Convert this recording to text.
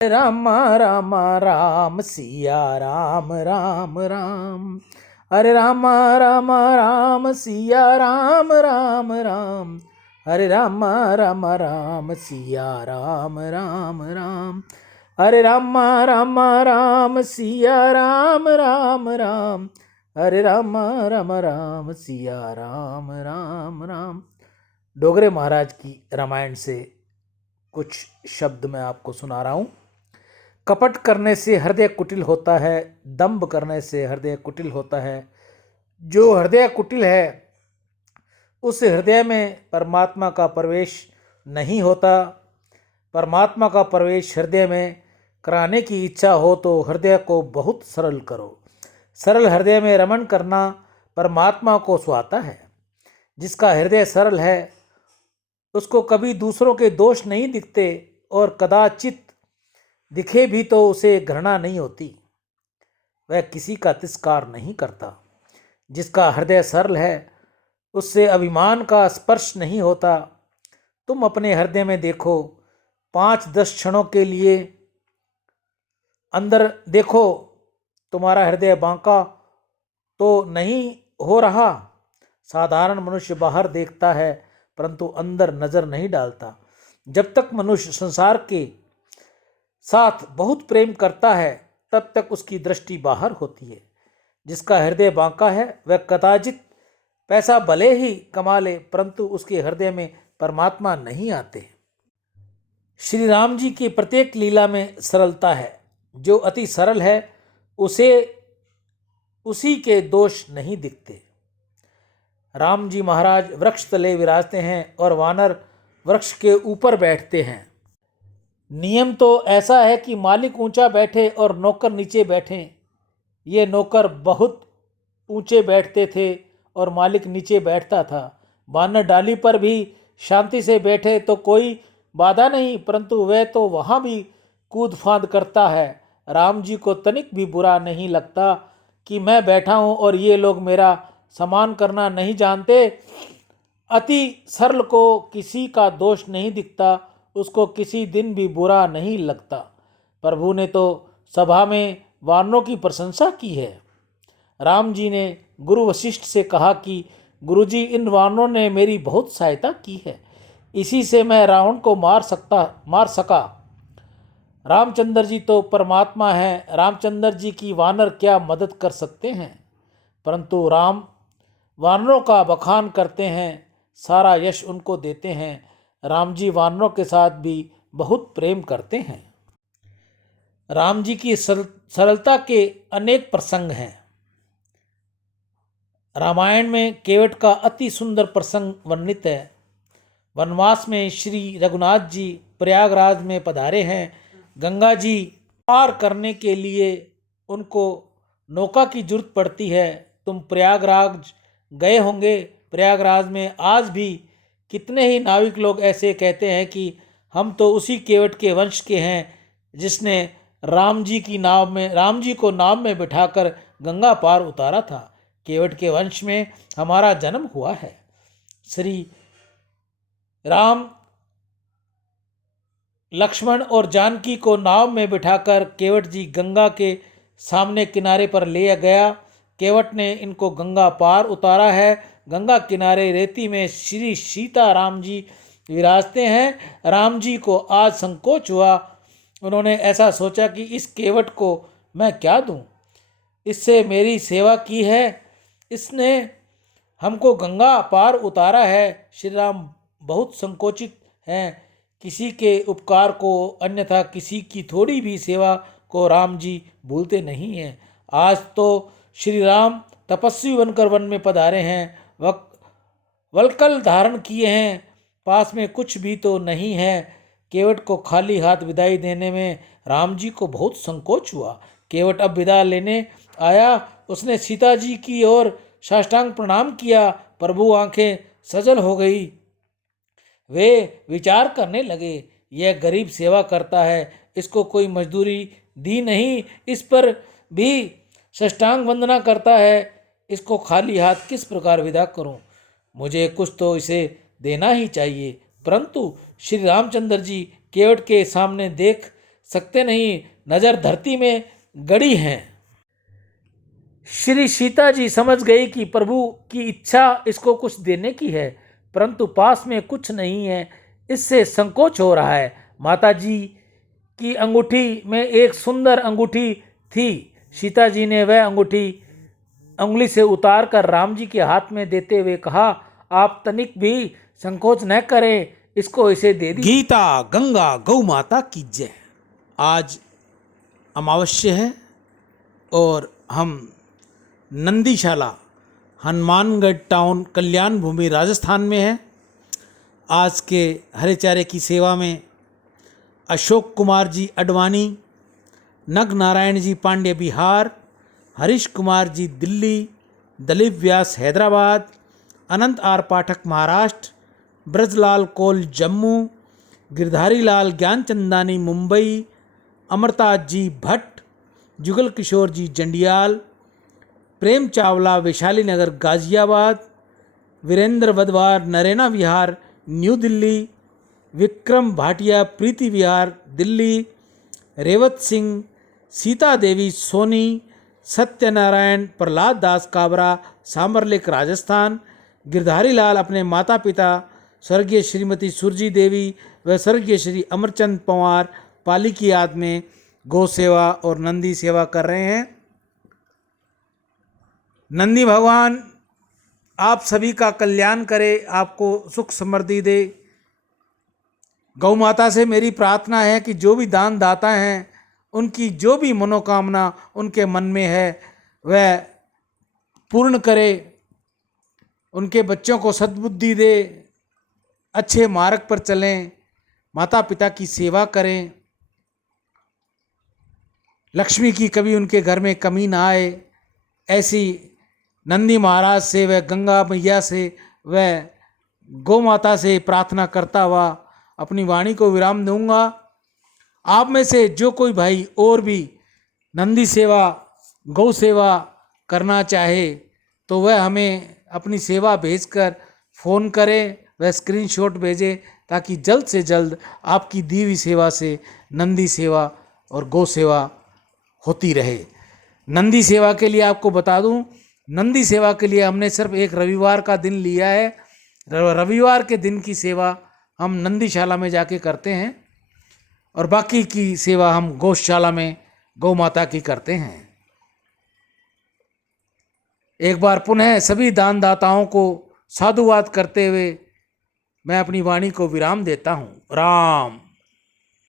राम राम राम सिया राम राम राम। हरे राम राम राम सिया राम राम राम। हरे राम राम राम सिया राम राम राम। हरे राम राम राम सिया राम राम राम। हरे राम राम राम सिया राम राम राम। डोगरे महाराज की रामायण से कुछ शब्द मैं आपको सुना रहा हूँ। कपट करने से हृदय कुटिल होता है, दंभ करने से हृदय कुटिल होता है। जो हृदय कुटिल है उस हृदय में परमात्मा का प्रवेश नहीं होता। परमात्मा का प्रवेश हृदय में कराने की इच्छा हो तो हृदय को बहुत सरल करो। सरल हृदय में रमण करना परमात्मा को सुहाता है। जिसका हृदय सरल है उसको कभी दूसरों के दोष नहीं दिखते, और कदाचित दिखे भी तो उसे घृणा नहीं होती। वह किसी का तिरस्कार नहीं करता। जिसका हृदय सरल है उससे अभिमान का स्पर्श नहीं होता। तुम अपने हृदय में देखो, 5-10 क्षणों के लिए अंदर देखो। तुम्हारा हृदय बांका तो नहीं हो रहा। साधारण मनुष्य बाहर देखता है परंतु अंदर नजर नहीं डालता। जब तक मनुष्य संसार के साथ बहुत प्रेम करता है तब तक उसकी दृष्टि बाहर होती है। जिसका हृदय बांका है वह कदाचित पैसा भले ही कमा ले परंतु उसके हृदय में परमात्मा नहीं आते। श्री राम जी की प्रत्येक लीला में सरलता है। जो अति सरल है उसे उसी के दोष नहीं दिखते। राम जी महाराज वृक्ष तले विराजते हैं और वानर वृक्ष के ऊपर बैठते हैं। नियम तो ऐसा है कि मालिक ऊंचा बैठे और नौकर नीचे बैठें। ये नौकर बहुत ऊंचे बैठते थे और मालिक नीचे बैठता था। वानर डाली पर भी शांति से बैठे तो कोई बाधा नहीं, परंतु वह तो वहाँ भी कूद फांद करता है। राम जी को तनिक भी बुरा नहीं लगता कि मैं बैठा हूँ और ये लोग मेरा सम्मान करना नहीं जानते। अति सरल को किसी का दोष नहीं दिखता, उसको किसी दिन भी बुरा नहीं लगता। प्रभु ने तो सभा में वानरों की प्रशंसा की है। राम जी ने गुरु वशिष्ठ से कहा कि गुरुजी, इन वानरों ने मेरी बहुत सहायता की है, इसी से मैं रावण को मार सका। रामचंद्र जी तो परमात्मा हैं, रामचंद्र जी की वानर क्या मदद कर सकते हैं। परंतु राम वानरों का बखान करते हैं, सारा यश उनको देते हैं। राम जी वानरों के साथ भी बहुत प्रेम करते हैं। राम जी की सरलता के अनेक प्रसंग हैं। रामायण में केवट का अति सुंदर प्रसंग वर्णित है। वनवास में श्री रघुनाथ जी प्रयागराज में पधारे हैं। गंगा जी पार करने के लिए उनको नौका की जरूरत पड़ती है। तुम प्रयागराज गए होंगे। प्रयागराज में आज भी कितने ही नाविक लोग ऐसे कहते हैं कि हम तो उसी केवट के वंश के हैं जिसने राम जी को नाव में बिठाकर गंगा पार उतारा था। केवट के वंश में हमारा जन्म हुआ है। श्री राम लक्ष्मण और जानकी को नाव में बिठाकर केवट जी गंगा के सामने किनारे पर ले गया। केवट ने इनको गंगा पार उतारा है। गंगा किनारे रेती में श्री सीता राम जी विराजते हैं। राम जी को आज संकोच हुआ। उन्होंने ऐसा सोचा कि इस केवट को मैं क्या दूं, इससे मेरी सेवा की है, इसने हमको गंगा पार उतारा है। श्री राम बहुत संकोचित हैं किसी के उपकार को, अन्यथा किसी की थोड़ी भी सेवा को राम जी भूलते नहीं हैं। आज तो श्री राम तपस्वी बनकर वन में पधारे हैं, वल्कल धारण किए हैं, पास में कुछ भी तो नहीं है। केवट को खाली हाथ विदाई देने में राम जी को बहुत संकोच हुआ। केवट अब विदा लेने आया। उसने सीता जी की ओर साष्टांग प्रणाम किया। प्रभु आंखें सजल हो गई। वे विचार करने लगे, यह गरीब सेवा करता है, इसको कोई मजदूरी दी नहीं, इस पर भी साष्टांग वंदना करता है, इसको खाली हाथ किस प्रकार विदा करूं। मुझे कुछ तो इसे देना ही चाहिए। परंतु श्री रामचंद्र जी केवट के सामने देख सकते नहीं, नज़र धरती में गड़ी है। श्री सीता जी समझ गई कि प्रभु की इच्छा इसको कुछ देने की है, परंतु पास में कुछ नहीं है, इससे संकोच हो रहा है। माता जी की अंगूठी में एक सुंदर अंगूठी थी। सीता जी ने वह अंगूठी उंगली से उतार कर राम जी के हाथ में देते हुए कहा, आप तनिक भी संकोच न करें, इसको इसे दे दी। गीता गंगा गौ माता की जय। आज अमावस्या है और हम नंदीशाला हनुमानगढ़ टाउन कल्याण भूमि राजस्थान में है। आज के हरे चारे की सेवा में अशोक कुमार जी अडवाणी, नग नारायण जी पांडे बिहार, हरीश कुमार जी दिल्ली, दलीप व्यास हैदराबाद, अनंत आर पाठक महाराष्ट्र, ब्रजलाल कोल जम्मू, गिरधारी लाल ज्ञानचंदानी मुंबई, अमरता जी भट्ट, जुगल किशोर जी जंडियाल, प्रेम चावला वैशाली नगर गाजियाबाद, वीरेंद्र वदवार नरेना विहार न्यू दिल्ली, विक्रम भाटिया प्रीति विहार दिल्ली, रेवत सिंह सीता देवी सोनी, सत्यनारायण प्रहलाद दास काबरा सांबरलेक राजस्थान, गिरधारी लाल अपने माता पिता स्वर्गीय श्रीमती सुरजी देवी व स्वर्गीय श्री अमरचंद पंवार पाली की याद में गौ सेवा और नंदी सेवा कर रहे हैं। नंदी भगवान आप सभी का कल्याण करे, आपको सुख समृद्धि दे। गौ माता से मेरी प्रार्थना है कि जो भी दान दाता हैं उनकी जो भी मनोकामना उनके मन में है वह पूर्ण करे, उनके बच्चों को सद्बुद्धि दे, अच्छे मार्ग पर चलें, माता पिता की सेवा करें, लक्ष्मी की कभी उनके घर में कमी ना आए। ऐसी नंदी महाराज से व गंगा मैया से व गौ माता से प्रार्थना करता हुआ अपनी वाणी को विराम दूंगा। आप में से जो कोई भाई और भी नंदी सेवा गौ सेवा करना चाहे तो वह हमें अपनी सेवा भेजकर फ़ोन करें, वह स्क्रीनशॉट भेजें ताकि जल्द से जल्द आपकी दी हुई सेवा से नंदी सेवा और गौ सेवा होती रहे। नंदी सेवा के लिए आपको बता दूं, नंदी सेवा के लिए हमने सिर्फ एक रविवार का दिन लिया है। रविवार के दिन की सेवा हम नंदीशाला में जाके करते हैं और बाकी की सेवा हम गौशाला में गौ माता की करते हैं। एक बार पुनः सभी दानदाताओं को साधुवाद करते हुए मैं अपनी वाणी को विराम देता हूँ। राम।